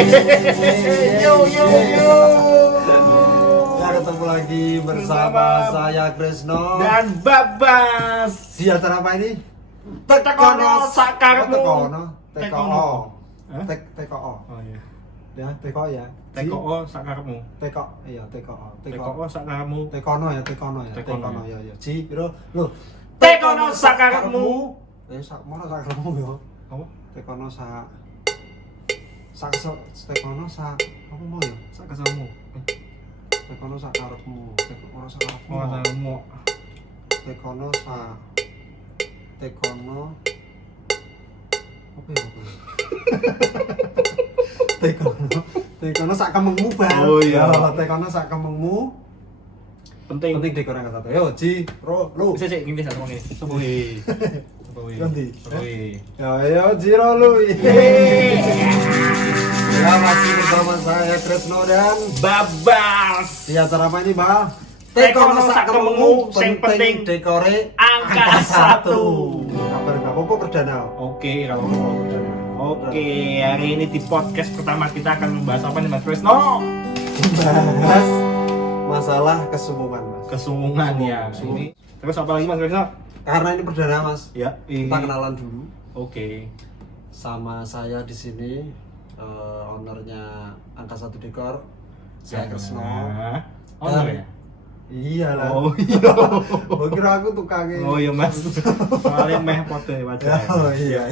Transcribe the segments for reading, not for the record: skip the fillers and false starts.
Yo. Ya ketemu lagi bersama saya Krisno dan Babas. di acara apa ini? Tekono sakarmu. Tekono. Hah? TKO. Oh iya. Ya, TKO ya. Teko sakarmu. TKO. Iya, TKO. Teko sakarmu. Tekono ya. Tekono ya. Ji, piro? Lho. Tekono sakarmu. Sak mono sakarmu yo. Apa? Tekono tekono sak apa mau ya? Sak keselmu. Tekono sak karepmu. Tekono sak karepmu. Oh, sakarmu. Tekono apa ya? Tekono sak kemengmu bang. Oh iya. Tekono sak kemengmu. Penting. Penting dekor yang satu. Yo, Ji, lu. Bisa cek gini satu menit. Sebuhi. Ganti. Sebuhi. Yo, Jiro lu. Ya, masih bersama saya Krisno dan Babas. di acara apa ini, Mbak? Tekono sak kemengmu, sing penting dekore angka 1. Kabar enggak apa-apa perdana. Oke, kalau mau. Oke, hari ini di podcast pertama kita akan membahas apa nih Mas Krisno? Bahas masalah kesumbungan, Mas. Kesumbungan ya. Ini terus apa lagi Mas Krisno? Karena ini perdana, Mas. Ya, Kita kenalan dulu. Oke. Sama saya di sini ownernya Angka 1 Dekor. Saya Krisno. Owner ya? Iya lah. Oh iya. Gua kira aku tukangnya. Oh iya Mas. Soalnya meh podo wajah. Oh iya.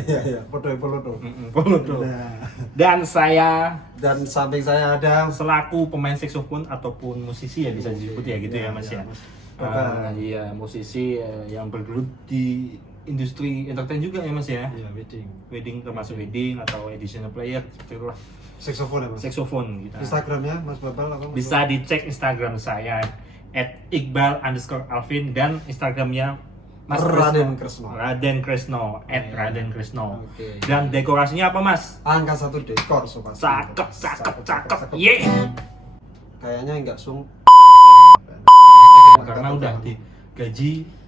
Podo-podo. Podo. Nah. Dan saya Dan samping saya ada selaku pemain saxophone ataupun musisi ya bisa disebut ya gitu ya Mas ya. Iya, musisi yang bergelut di industri entertain juga ya Mas ya. Iya, Wedding termasuk wedding atau additional player seperti itulah. saxophone ya, Mas. Saxophone kita. Instagramnya Mas Babal apa? Mas? Bisa dicek Instagram saya @iqbal_alvin dan Instagramnya Mas Raden Krisno. Raden Krisno @Raden Krisno. Oke. Dan dekorasinya apa Mas? Angka 1 Dekor sobat. Cakep. Ye. Kayaknya enggak Karena udah digaji.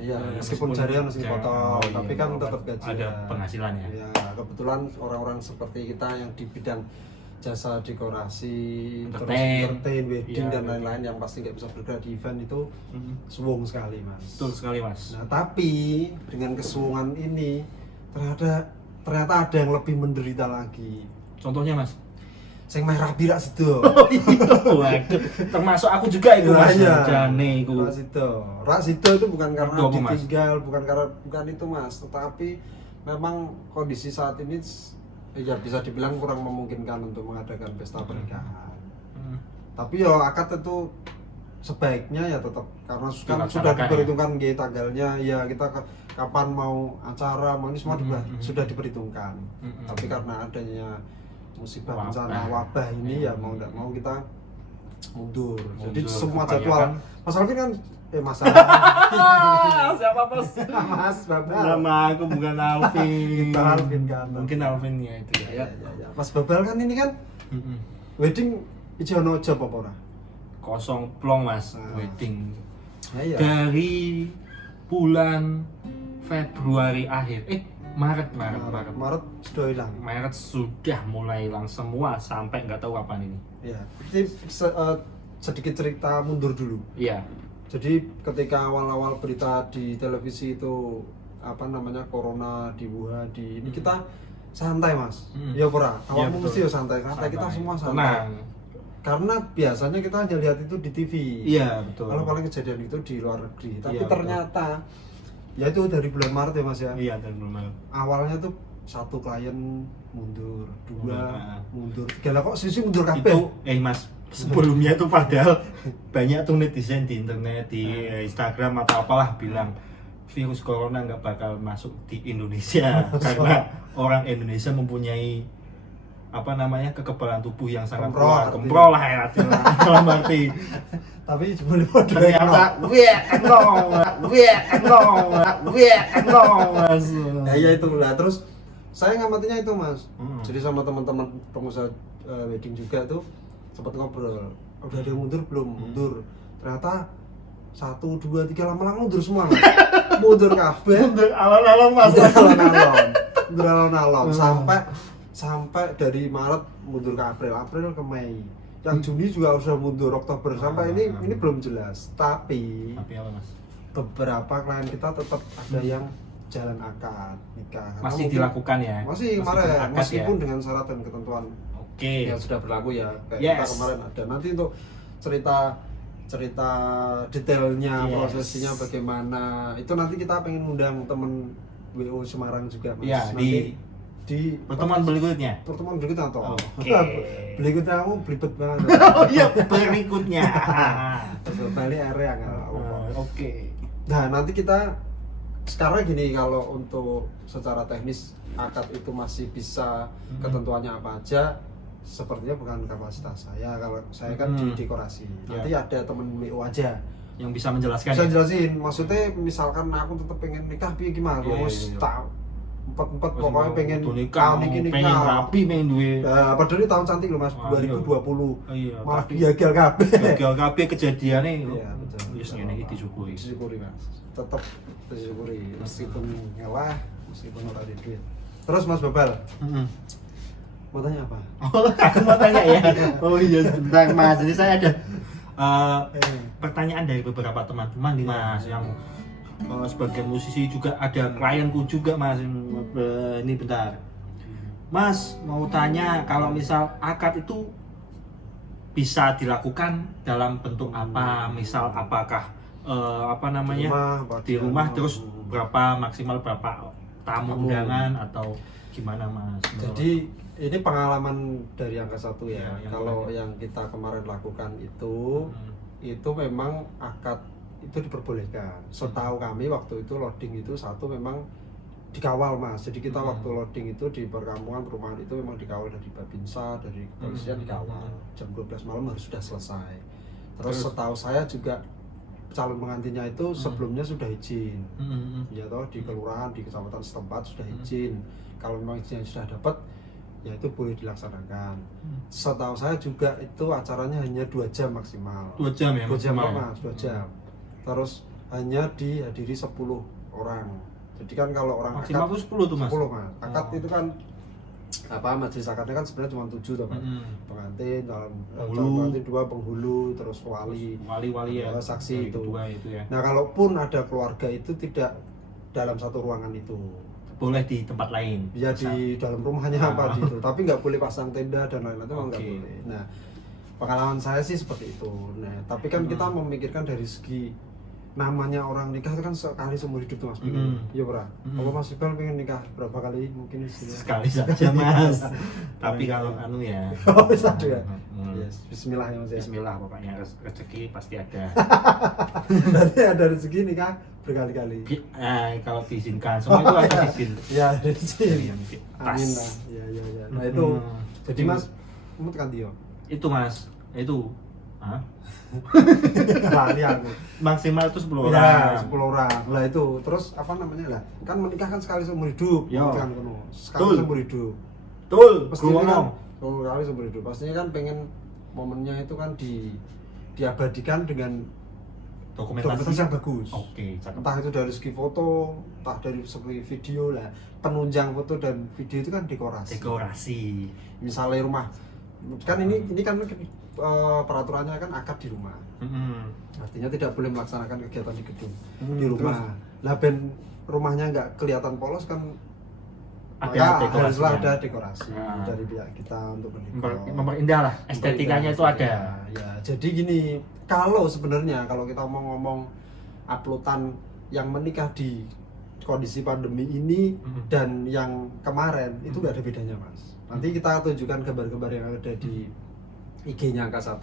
Iya, meskipun jarian masih potong, tapi kan tetap gaji. Ada penghasilan ya. Iya, kebetulan orang-orang seperti kita yang di bidang jasa dekorasi, entertain, wedding Iya, dan lain-lain yang pasti nggak bisa bergerak di event itu suwung sekali, Mas. Betul sekali Mas. Nah, tapi dengan kesuwungan ini ternyata ada yang lebih menderita lagi. Contohnya Mas. Sing meh rabi rak sido. Oh iya, waduh. Termasuk aku juga itu Mas. Iya. Jane iku. Rak sido itu bukan karena Itu apa, Mas? ditinggal, bukan itu Mas, tetapi memang kondisi saat ini ya bisa dibilang kurang memungkinkan untuk mengadakan pesta pernikahan. Tapi ya akad itu sebaiknya ya tetap karena kan sudah diperhitungkan ya tanggalnya ya kita kapan mau acara mau ini semua sudah diperhitungkan. Tapi karena adanya musibah bencana wabah ini ya mau nggak mau kita mundur. Jadi semua jadwal Mas Alvin kan Mas Siapa Mas? Mas Babal. Nama aku bukan Alvin. Kita Alvin kan. Mungkin Alvinnya itu ya. Ya. Mas Babal kan ini kan wedding ijo ono job apa ora? Kosong plong Mas, wedding. Iya. Dari bulan Februari akhir. Maret sudah hilang. Maret sudah mulai hilang semua sampai nggak tahu kapan ini. Ya. Jadi sedikit cerita mundur dulu. Iya. Jadi ketika awal-awal berita di televisi itu corona di Wuhan ini kita santai Mas. Ya pura. Awalmu mesti ya santai. Kita semua santai. Tenang. Karena biasanya kita hanya lihat itu di TV. Iya, betul. Kalau paling kejadian itu di luar negeri. Tapi Iya, ternyata ya itu dari bulan Maret ya Mas ya. Iya, dari bulan Maret. Awalnya tuh satu klien mundur, dua Nah. mundur, tiga lah kok sisi mundur kabeh. Itu Mas, sebelumnya tuh padahal banyak tuh netizen di internet, di Instagram atau apalah bilang virus corona nggak bakal masuk di Indonesia karena orang Indonesia mempunyai kekebalan tubuh yang sangat kuat. Kemprol lah ya dalam arti. Tapi cuma ternyata Mas. Ya itulah. Terus saya ngamatinya itu Mas. Jadi sama teman-teman pengusaha wedding juga tuh sempat ngobrol. Udah ada yang mundur belum? Mundur. Ternyata 1, 2, 3 lama-lama mundur semua Mas. Mundur kabeh. Mundur alon-alon Mas. Mundur alon-alon sampai sampai dari Maret mundur ke April ke Mei. Yang Juni juga sudah mundur Oktober sampai ini belum jelas. Tapi apa Mas? beberapa klien kita tetap ada yang jalan akad nikah. Karena Masih mungkin- dilakukan ya? Masih Meskipun kemarin, akad meskipun ya? dengan syarat dan ketentuan Oke. yang sudah berlaku ya. Kayak Yes. kita kemarin ada. Nanti untuk cerita detailnya, Yes. prosesnya bagaimana. Itu nanti kita pengen undang temen WO Semarang juga Mas. Ya, Nanti di pertemuan berikutnya. pertemuan berikutnya atau Oke. berikutnya aku belibet banget. Oh iya, berikutnya. Balik area nggak. Oke. Nah nanti kita sekarang gini, kalau untuk secara teknis akad itu masih bisa ketentuannya apa aja, sepertinya bukan kapasitas saya. Kalau saya kan di dekorasi, nanti ada temen WO aja Yang bisa menjelaskan. bisa ya? jelasin. Maksudnya misalkan aku tetap pengen nikah piye gimana, Iya, wis iya. tak empat pokoknya pengen Tuh nikah, tahun ini pengen rapi, pengen duwe. Nah, padahal ini tahun cantik loh Mas, Wah, 2020. Iya, Malah tapi gagal kabeh. gagal kabeh kejadiannya. Iya, betul. Wis ngene iki disyukuri. Disyukuri Mas. Tetap disyukuri meskipun ngalah, meskipun ora ada duit. Terus Mas Babal, Heeh. mau tanya apa? Oh, aku mau tanya ya. Oh iya, sebentar Mas. Jadi saya ada pertanyaan dari beberapa teman-teman nih Mas, yang sebagai musisi juga ada klienku juga Mas. Ini bentar. Mas, mau tanya kalau misal akad itu bisa dilakukan dalam bentuk apa? Misal apakah di rumah terus berapa maksimal berapa tamu undangan atau gimana Mas? Jadi ini pengalaman dari angka 1 ya. Ya, yang Kalau kemarin. yang kita kemarin lakukan itu memang akad itu diperbolehkan. Setahu kami waktu itu loading itu satu memang dikawal Mas. Jadi kita waktu loading itu di perkampungan perumahan itu memang dikawal dari Babinsa, dari kepolisian dikawal. Jam 12 malam harus sudah selesai. Terus setahu saya juga calon pengantinnya itu sebelumnya sudah izin. Ya toh di kelurahan, di kecamatan setempat sudah izin. Kalau memang izinnya sudah dapat, ya itu boleh dilaksanakan. Setahu saya juga itu acaranya hanya 2 jam maksimal. 2 jam ya 2 jam maksimal ya? Mas, 2 jam. Terus hanya dihadiri 10 orang. Jadi kan kalau orang Maksimal akad tuh 10 tuh Mas. 10 Mas. Akad Oh. itu kan majelis akadnya kan sebenarnya cuma 7 tuh Mas. Pengantin, calon pengantin 2, penghulu, terus wali. Wali-wali ya. Saksi Wali itu. kedua itu ya. Nah, kalaupun ada keluarga itu tidak dalam satu ruangan itu. Boleh di tempat lain. Ya di dalam rumahnya apa di itu, tapi nggak boleh pasang tenda dan lain-lain itu nggak Oke. boleh. Nah, pengalaman saya sih seperti itu. Nah, tapi kan kita memikirkan dari segi namanya orang nikah itu kan sekali seumur hidup tuh Mas. Iya Bra. Kalau Mas Iqbal pengen nikah berapa kali mungkin istrinya? Sekali saja Mas. Tapi kalau anu ya. Oh, bisa ya. Hmm. Yes, bismillah ya Mas ya. Bismillah, pokoknya rezeki pasti ada. Berarti ada rezeki nikah berkali-kali. Kalau diizinkan, semua itu ada izin. Ya, ada rezeki. Yang Amin pas. lah. Ya, ya, ya. Nah, itu jadi Mas kamu tekan dia. Itu Mas, itu. Hah? Lali aku. Maksimal itu 10 Ya, orang. 10 orang. Lah itu, terus apa namanya lah? Kan menikah kan sekali seumur hidup, Yo. kan kono. Sekali Betul. seumur hidup. Betul, Pastinya kan ngomong. sekali seumur hidup. Pastinya kan pengen momennya itu kan diabadikan dengan dokumentasi yang bagus. Oke, cakep. Entah itu dari segi foto, entah dari segi video lah. Penunjang foto dan video itu kan dekorasi. Dekorasi. Misalnya rumah, kan ini kan peraturannya kan akad di rumah. Artinya tidak boleh melaksanakan kegiatan di gedung, di rumah. Lah ben rumahnya nggak kelihatan polos kan, Ada maka dekorasinya. haruslah ada dekorasi Nah. dari pihak kita untuk mendekor. Memperindah lah, estetikanya itu ada. Ya, jadi gini, kalau sebenarnya kalau kita mau ngomong uploadan yang menikah di kondisi pandemi ini dan yang kemarin itu nggak ada bedanya Mas. Nanti kita tunjukkan gambar-gambar yang ada di IG-nya angka 1.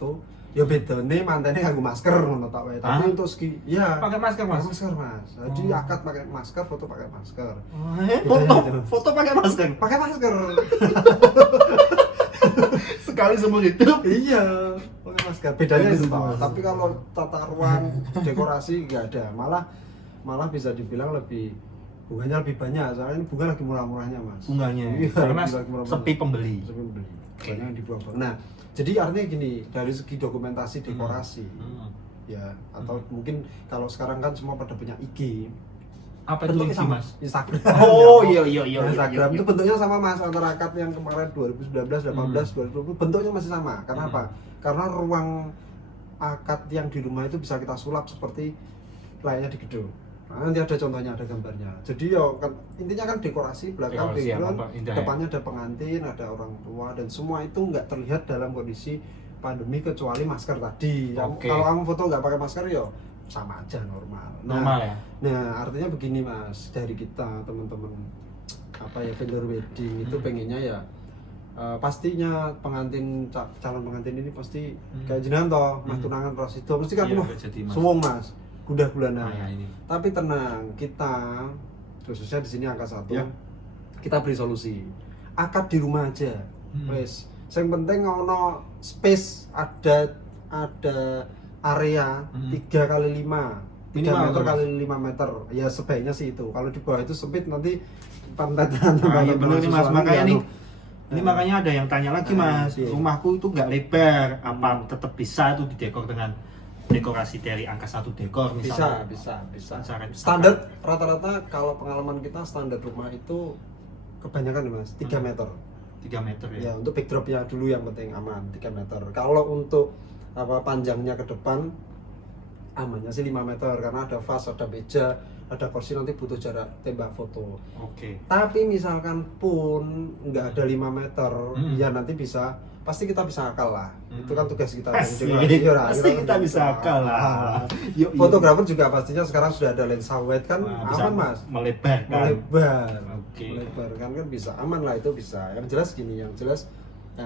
Ya bedane mantene nganggo masker ngono tak wae. Tapi Hah? untuk ski ya Pakai masker Mas. pakai masker Mas. Jadi akad pakai masker, foto pakai masker. Foto pakai masker. Pakai masker. Sekali seumur hidup. Iya, pakai masker. Bedanya Bagus, itu Pak. Mas. Tapi kalau tata ruang, dekorasi nggak ada. Malah bisa dibilang lebih bunganya lebih banyak. Soalnya ini bunga lagi murah-murahnya Mas. Bunganya. Iya, Karena lagi murah-murahnya. sepi pembeli. Sepi pembeli. Banyak yang dibuang. Nah, jadi artinya gini, dari segi dokumentasi dekorasi, ya atau mungkin kalau sekarang kan semua pada punya IG, Apa itu bentuknya Inci, sama Mas? Instagram. Oh iya iya iya. Instagram iya. itu bentuknya sama Mas, antara akad yang kemarin 2019, 18, 2020 bentuknya masih sama. Karena apa? Karena ruang akad yang di rumah itu bisa kita sulap seperti layaknya di gedung. Nah, nanti ada contohnya, ada gambarnya. Jadi ya kan, intinya kan dekorasi belakang, Dekorasi yang background, apa, indah ya? depannya ada pengantin, ada orang tua, dan semua itu nggak terlihat dalam kondisi pandemi kecuali masker tadi. Oke. Kalau kamu foto nggak pakai masker ya sama aja normal. Normal ya. Nah, artinya begini Mas, dari kita teman-teman apa ya vendor wedding itu pengennya ya pastinya pengantin calon pengantin ini pasti kayak jenengan toh, mas tunangan Rosido mesti kan Iya, wah nggak jadi, Mas. suwung Mas, gundah gulana. Nah, ya ini. Tapi tenang, kita khususnya di sini angka 1 Ya. kita beri solusi. Akad di rumah aja. Wes, yang penting ono space, ada area 3 kali 5 3 Minimal meter tuh, Mas. kali 5 meter. Ya sebaiknya sih itu. Kalau di bawah itu sempit nanti pantetan Nah, iya bener nih Mas, makanya nih ini Nah. makanya ada yang tanya lagi Mas, Iya. rumahku itu nggak lebar, apa tetap bisa tuh didekor dengan dekorasi dari angka 1 dekor misalnya? bisa. Syarat- Standar rata-rata kalau pengalaman kita standar rumah itu kebanyakan nih Mas 3 meter. 3 meter ya? Ya, untuk backdropnya dulu yang penting aman 3 meter. Kalau untuk apa panjangnya ke depan amannya sih 5 meter karena ada vas, ada meja, ada kursi, nanti butuh jarak tembak foto. Oke. Tapi misalkan pun nggak ada 5 meter, ya nanti pasti kita bisa akal lah. Itu kan tugas kita. Pasti, Iya, pasti kita bisa akal lah. Yuk, Fotografer juga pastinya sekarang sudah ada lensa wide kan, bisa aman Mas. melebar kan? Melebar. Oke. Melebar kan bisa, aman lah itu bisa. Yang jelas gini, yang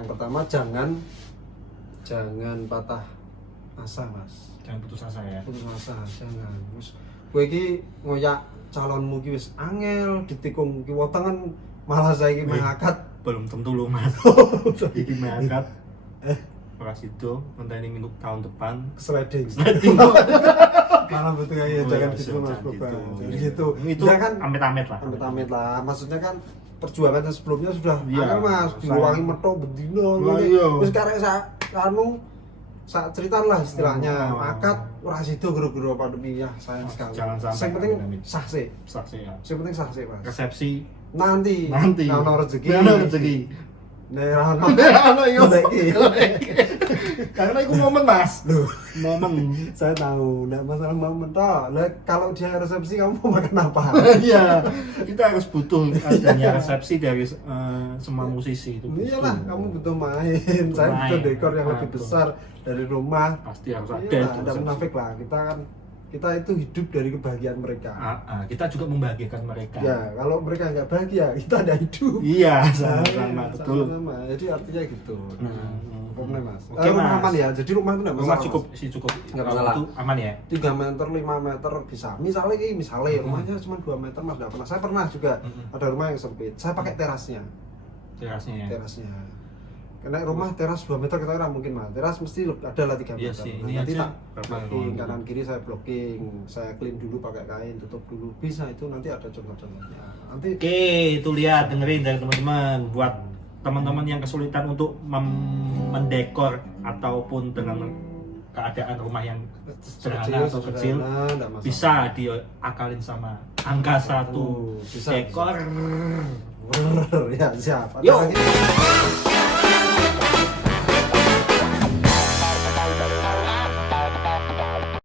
pertama jangan patah asa Mas. Jangan putus asa ya. Putus asa, jangan. Terus kowe iki ngoyak calonmu ki wis angel ditikung ki wetengan malah saiki mengangkat Belum tentu loh Mas. Iki mengangkat. Rosido ngenteni minggu tahun depan. sliding. Sliding. Malah betul ya, Oh, jangan iya, gitu Mas jangan Boba. gitu. Jadi gitu. Itu Ya kan amit-amit lah. amit-amit lah. Maksudnya kan perjuangannya sebelumnya sudah Iya, angel Mas, diluwangi metu bendino Lah, ngene. iya. Wis karek sak ceritaan lah istilahnya. Oh. Akad ora sido gero-gero pandemi ya, sayang sekali. Jangan sampai Yang penting amit-amit. sah sih. Saksi ya. Yang penting sah sih Mas. Resepsi Nanti ono rezeki. Ono rezeki. Nek ono Ono yo. golek iki. Karena itu momen Mas. Loh, Momen. saya tahu, enggak masalah momen toh. Lah kalau dia resepsi kamu mau makan apa? Iya, kita harus butuh adanya resepsi dari semua musisi itu. Iyalah, butuh. kamu butuh main. Saya butuh Main. dekor yang lebih Betul. besar dari rumah. Pasti harus ada. Iyalah, itu enggak resepsi. munafik lah. Kita itu hidup dari kebahagiaan mereka. Kita juga membahagiakan mereka. Ya, kalau mereka nggak bahagia, kita ada hidup. Iya, Nah, sama-sama betul. sama-sama. Jadi artinya gitu. Hmm. Mas. Oke, Rumah Mas. aman ya. Jadi rumah itu enggak Rumah masalah. cukup Mas. sih cukup. Nggak masalah. Itu aman ya. 3 meter, 5 meter bisa. Misalnya rumahnya cuma 2 meter Mas, enggak pernah. Saya pernah juga ada rumah yang sempit. Saya pakai terasnya. Terasnya ya. Terasnya. Karena rumah teras 2 meter kita kira mungkin Mas. Teras mesti ada lah 3 meter. Iya sih, Nah, ini nanti aja tak berapa blocking ruang? kanan kiri saya blocking. Saya clean dulu pakai kain, tutup dulu. Bisa itu nanti ada contoh-contohnya. Nanti Oke, itu lihat dengerin dari teman-teman. Buat teman-teman yang kesulitan untuk mendekor ataupun dengan keadaan rumah yang sederhana atau kecil, enggak masalah. bisa diakalin sama angka 1 bisa, dekor. Ya siap. Ada Yuk. lagi?